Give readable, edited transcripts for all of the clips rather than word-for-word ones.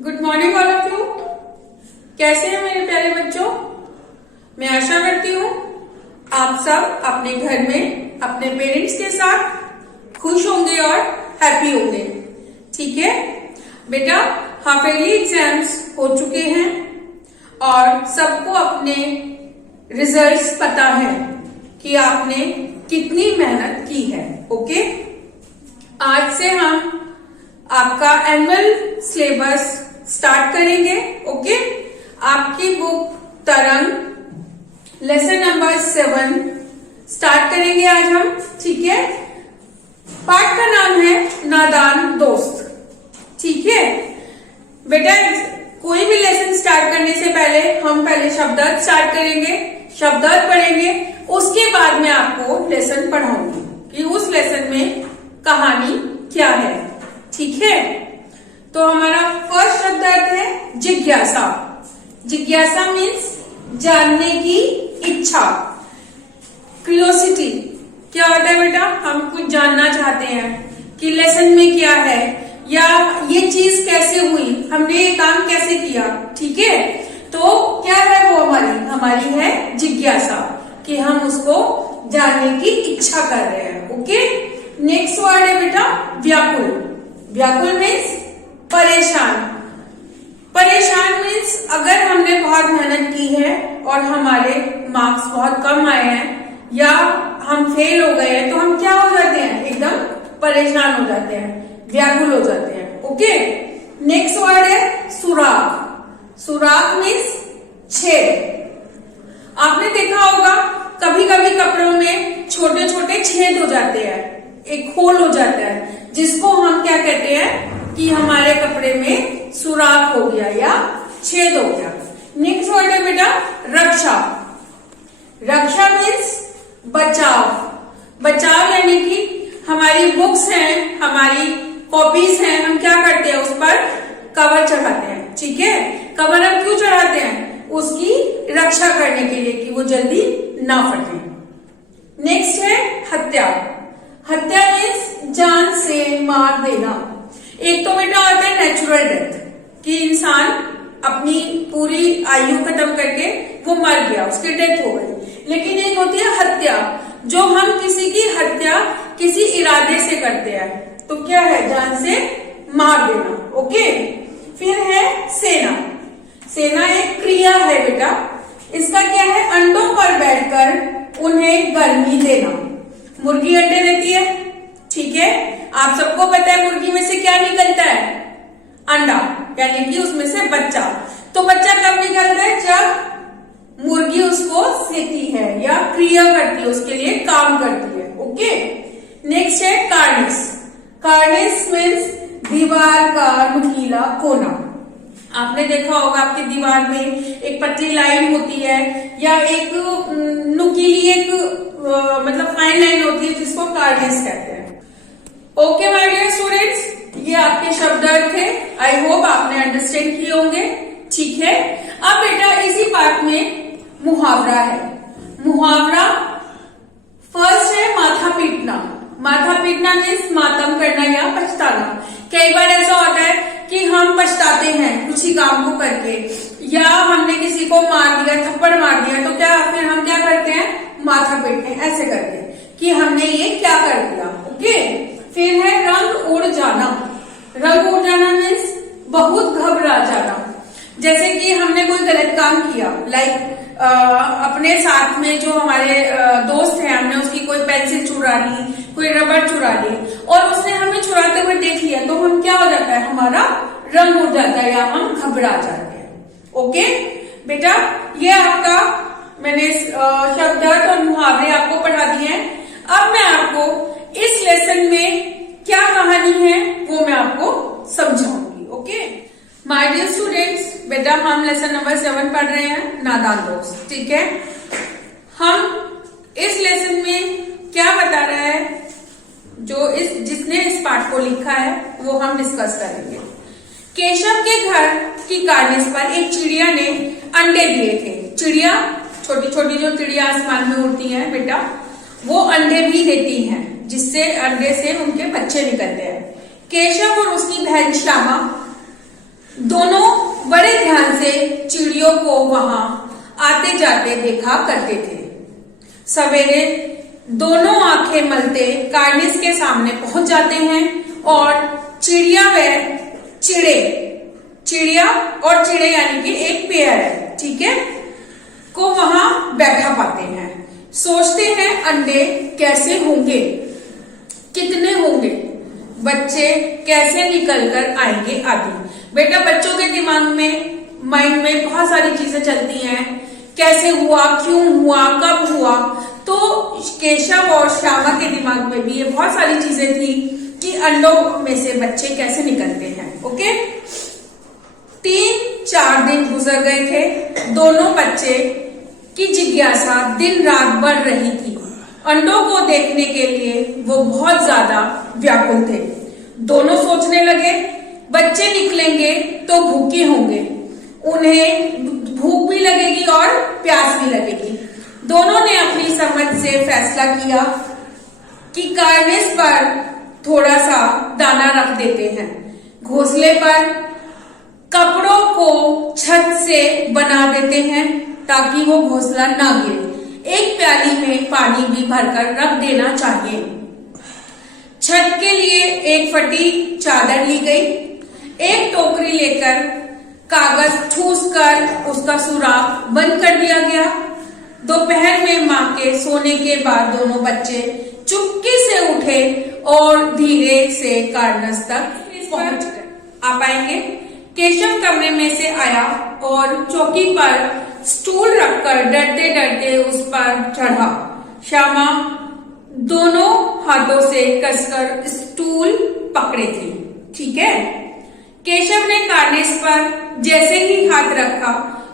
Good morning all of you. कैसे हैं मेरे प्यारे बच्चों? मैं आशा करती हूँ आप सब अपने घर में अपने पेरेंट्स के साथ खुश होंगे और हैप्पी होंगे। ठीक है बेटा, हाफ ईयरली एग्जाम्स हो चुके हैं और सबको अपने रिजल्ट्स पता है कि आपने कितनी मेहनत की है। ओके, आज से हम आपका एनुअल सिलेबस स्टार्ट करेंगे। ओके, आपकी बुक तरंग लेसन नंबर 7 स्टार्ट करेंगे आज हम। ठीक है, पाठ का नाम है नादान दोस्त। ठीक है बेटा, कोई भी लेसन स्टार्ट करने से पहले हम पहले शब्दार्थ स्टार्ट करेंगे, शब्दार्थ पढ़ेंगे, उसके बाद में आपको लेसन पढ़ाऊंगी कि उस लेसन में कहानी क्या है। ठीक है, तो हमारा फर्स्ट शब्दार्थ है जिज्ञासा। जिज्ञासा मीन्स जानने की इच्छा, क्यूरियोसिटी। क्या होता है बेटा? हम कुछ जानना चाहते हैं कि लेसन में क्या है या ये चीज कैसे हुई, हमने ये काम कैसे किया। ठीक है, तो क्या है वो हमारी है जिज्ञासा कि हम उसको जानने की इच्छा कर रहे हैं। ओके, नेक्स्ट वर्ड है बेटा व्याकुल। व्याकुल मीन्स परेशान। परेशान मीन्स अगर हमने बहुत मेहनत की है और हमारे मार्क्स बहुत कम आए हैं या हम फेल हो गए हैं तो हम क्या हो जाते हैं? एकदम परेशान हो जाते हैं, व्याकुल हो जाते हैं। ओके, नेक्स्ट वर्ड है सुराग। सुराग मीन्स छेद। आपने देखा होगा कभी कभी कपड़ों में छोटे छोटे छेद हो जाते हैं, एक होल हो जाता है, जिसको हम क्या कहते हैं कि हमारे कपड़े में सुराख हो गया या छेद हो गया। नेक्स्ट वर्ड है बेटा रक्षा। रक्षा मीन्स बचाव। बचाव यानी कि हमारी बुक्स हैं, हमारी कॉपीज हैं, हम क्या करते हैं उस पर कवर चढ़ाते हैं। ठीक है, कवर हम क्यों चढ़ाते हैं? उसकी रक्षा करने के लिए कि वो जल्दी ना फटे। नेक्स्ट है हत्या। हत्या मीन्स जान से मार देना। एक तो बेटा होता है नेचुरल डेथ कि इंसान अपनी पूरी आयु खत्म करके वो मर गया, उसकी डेथ हो गई। लेकिन एक होती है हत्या, जो हम किसी की हत्या किसी इरादे से करते हैं, तो क्या है? जान से मार देना। ओके, फिर है सेना। सेना एक क्रिया है बेटा, इसका क्या है? अंडों पर बैठकर उन्हें गर्मी देना। मुर्गी अंडे देती है, ठीक है, आप सबको पता है मुर्गी में से क्या निकलता है? अंडा, यानी कि उसमें से बच्चा। तो बच्चा कब निकलता है? जब मुर्गी उसको सेती है या क्रिया करती है, उसके लिए काम करती है। ओके, नेक्स्ट है कार्निस। कार्निस मीन्स दीवार का नुकीला कोना। आपने देखा होगा आपकी दीवार में एक पतली लाइन होती है या एक नुकीली एक मतलब फाइन लाइन होती है जिसको कार्निस कहते हैं। ओके माय डियर स्टूडेंट्स, ये आपके शब्दार्थ थे। आई होप आपने अंडरस्टैंड किए होंगे। ठीक है, अब बेटा इसी पार्ट में मुहावरा है। मुहावरा फर्स्ट है माथा पीटना। माथा पीटना मीन्स मातम करना या पछताना। कई बार ऐसा होता है कि हम पछताते हैं किसी काम को करके, या हमने किसी को मार दिया, थप्पड़ मार दिया, तो क्या फिर हम क्या करते हैं? माथा पीटते हैं ऐसे करके कि हमने ये क्या कर दिया। ओके, फिर है रंग उड़ जाना। रंग उड़ जाना मीन्स बहुत घबरा जाना। जैसे कि हमने कोई गलत काम किया, लाइक अपने साथ में जो हमारे दोस्त हैं, हमने उसकी कोई पेंसिल चुरा ली, कोई रबड़ चुरा ली और उसने हमें चुराते हुए देख लिया, तो हम क्या हो जाता है? हमारा रंग उड़ जाता है या हम घबरा जाते हैं। ओके बेटा, ये आपका मैंने शब्दार्थ और मुहावरे आपको पढ़ा दिए हैं। अब मैं आपको इस लेसन में क्या कहानी है वो मैं आपको समझाऊंगी। ओके माय डियर स्टूडेंट्स, बेटा हम लेसन नंबर 7 पढ़ रहे हैं नादान दोस्त। ठीक है, हम इस लेसन में क्या बता रहा है, जो जिसने इस पाठ को लिखा है वो हम डिस्कस करेंगे। केशव के घर की कार्निस पर एक चिड़िया ने अंडे दिए थे। चिड़िया, छोटी छोटी जो चिड़िया आसमान में उड़ती हैं बेटा, वो अंडे भी देती हैं, जिससे अंडे से उनके बच्चे निकलते हैं। केशव और उसकी बहन श्यामा दोनों बड़े ध्यान से चिड़ियों को वहां आते जाते देखा करते थे। सवेरे दोनों आंखें मलते कार्निस के सामने पहुंच जाते हैं और चिड़िया और चिड़े यानी कि एक पेयर है, ठीक है, को वहां बैठा पाते हैं। सोचते हैं अंडे कैसे होंगे, कितने होंगे, बच्चे कैसे निकल कर आएंगे आदि। बेटा बच्चों के दिमाग में, माइंड में बहुत सारी चीजें चलती हैं, कैसे हुआ, क्यों हुआ, कब हुआ। तो केशव और श्यामा के दिमाग में भी ये बहुत सारी चीजें थी कि अंडों में से बच्चे कैसे निकलते हैं। ओके, 3-4 दिन गुजर गए थे। दोनों बच्चे की जिज्ञासा दिन रात बढ़ रही थी। अंडों को देखने के लिए वो बहुत ज्यादा व्याकुल थे। दोनों सोचने लगे बच्चे निकलेंगे तो भूखे होंगे, उन्हें भूख भी लगेगी और प्यास भी लगेगी। दोनों ने अपनी समझ से फैसला किया कि कार्निस पर थोड़ा सा दाना रख देते हैं। घोंसले पर कपड़ों को छत से बना देते हैं ताकि वो घोंसला ना गिरे। एक प्याली में पानी भी भरकर रख देना चाहिए। छत के लिए एक फटी चादर ली गई। एक टोकरी लेकर कागज ठूस कर उसका सुराख बंद कर दिया गया। दोपहर में माँ के सोने के बाद दोनों बच्चे चुपके से उठे और धीरे से कार्निस तक पहुंच आ पाएंगे। केशव कमरे में से आया और चौकी पर स्टूल रखकर डरते डरते उस पर चढ़ा। श्यामा दोनों हाथों से कसकर स्टूल पकड़े थे, ठीक है। केशव ने कार्निस पर जैसे ही हाथ रखा,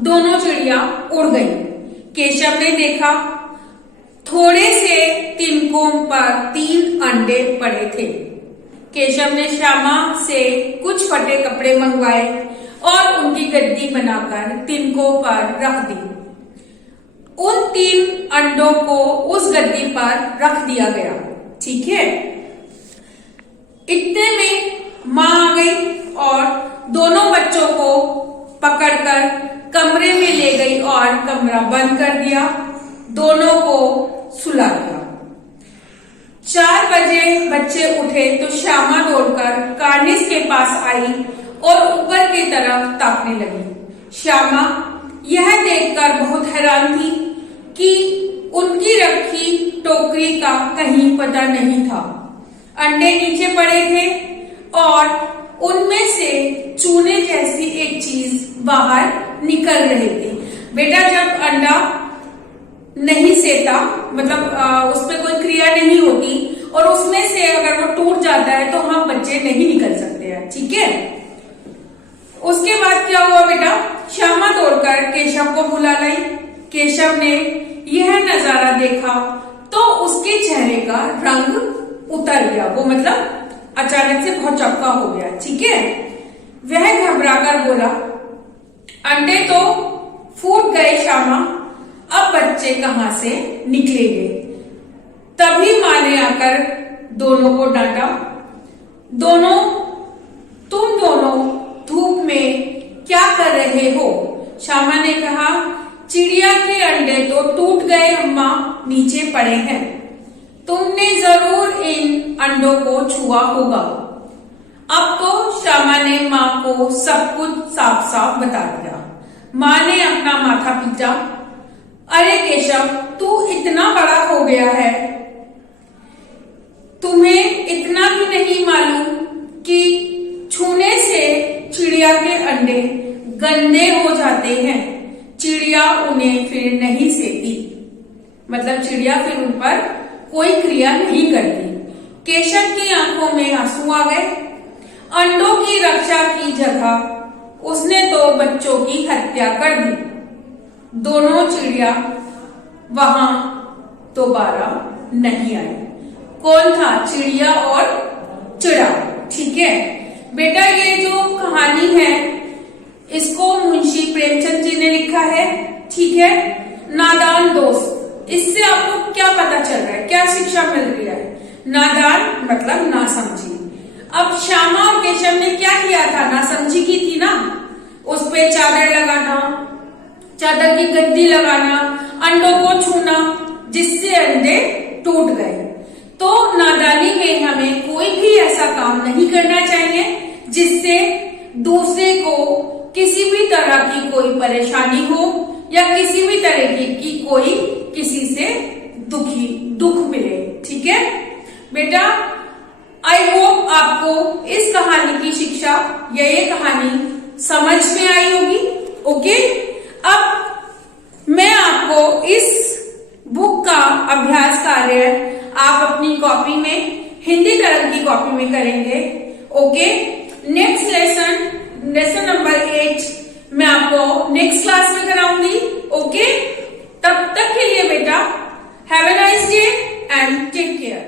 दोनों चिड़िया उड़ गईं। केशव ने देखा थोड़े से तिनकों पर 3 अंडे पड़े थे। केशव ने श्यामा से कुछ फटे कपड़े मंगवाए और उनकी गद्दी बनाकर तिनकों पर रख दी। उन 3 अंडों को उस गद्दी पर रख दिया गया, ठीक है। इतने में माँ आ गई और दोनों बच्चों को पकड़कर कमरे में ले गई और कमरा बंद कर दिया। दोनों को सुला दिया। 4 बजे बच्चे उठे तो श्यामा दौड़कर कार्निस के पास आई और ऊपर की तरफ ताकने लगी। श्यामा यह देखकर बहुत हैरान थी कि उनकी रखी टोकरी का कहीं पता नहीं था। अंडे नीचे पड़े थे और उनमें से चूने जैसी एक चीज बाहर निकल रही थी। बेटा जब अंडा नहीं सेता, मतलब उसमें कोई क्रिया नहीं होती और उसमें से अगर वो टूट जाता है तो हम बच्चे नहीं निकल सकते हैं, ठीक है। उसके बाद क्या हुआ बेटा, श्यामा दौड़कर केशव को बुला लाई। केशव ने यह नजारा देखा तो उसके चेहरे का रंग उतर गया। वो मतलब अचानक से बहुत चौंका हो गया, ठीक है। वह घबराकर बोला, अंडे तो फूट गए श्यामा, अब बच्चे कहां से निकलेंगे। तभी माँ ने आकर दोनों को डांटा। तुम दोनों धूप में क्या कर रहे हो? श्यामा ने कहा, चिड़िया के अंडे तो टूट गए अम्मा, नीचे पड़े हैं। तुमने जरूर इन अंडों को छुआ होगा। अब तो श्यामा ने माँ को सब कुछ साफ साफ बता दिया। माँ ने अपना माथा पीटा। अरे केशव, तू इतना बड़ा हो गया है, तुम्हें इतना भी नहीं मालूम कि छूने से चिड़िया के अंडे गंदे हो जाते हैं। चिड़िया उन्हें फिर नहीं सेती, मतलब चिड़िया फिर उन पर कोई क्रिया नहीं करती। केशव की आंखों में आंसू आ गए। अंडों की रक्षा की जगह उसने तो बच्चों की हत्या कर दी। दोनों चिड़िया वहां दोबारा नहीं आई। कौन था? चिड़िया और चिड़ा, ठीक है। बेटा ये जो कहानी है इसको मुंशी प्रेमचंद जी ने लिखा है, ठीक है। नादान दोस्त, इससे आपको क्या पता चल रहा है, क्या शिक्षा मिल रही है? नादान मतलब ना समझी। अब श्यामा और केशव ने क्या किया था, नासमझी की थी ना, उस पे चादर लगाना, चादर की गद्दी लगाना, अंडों को छूना, जिससे अंडे टूट गए। तो नादानी में हमें कोई भी ऐसा काम नहीं करना चाहिए जिससे दूसरे को किसी भी तरह की कोई परेशानी हो या किसी भी तरह की कोई किसी से दुख मिले। ठीक है बेटा, आई होप आपको इस कहानी की शिक्षा या ये कहानी समझ में आई होगी। ओके, अब मैं आपको इस बुक का अभ्यास कार्य आप अपनी कॉपी में, हिंदी तरंग की कॉपी में करेंगे। ओके, नेक्स्ट लेसन नंबर 8 मैं आपको नेक्स्ट क्लास में कराऊंगी। ओके, तब तक के लिए बेटा have a nice day and take care.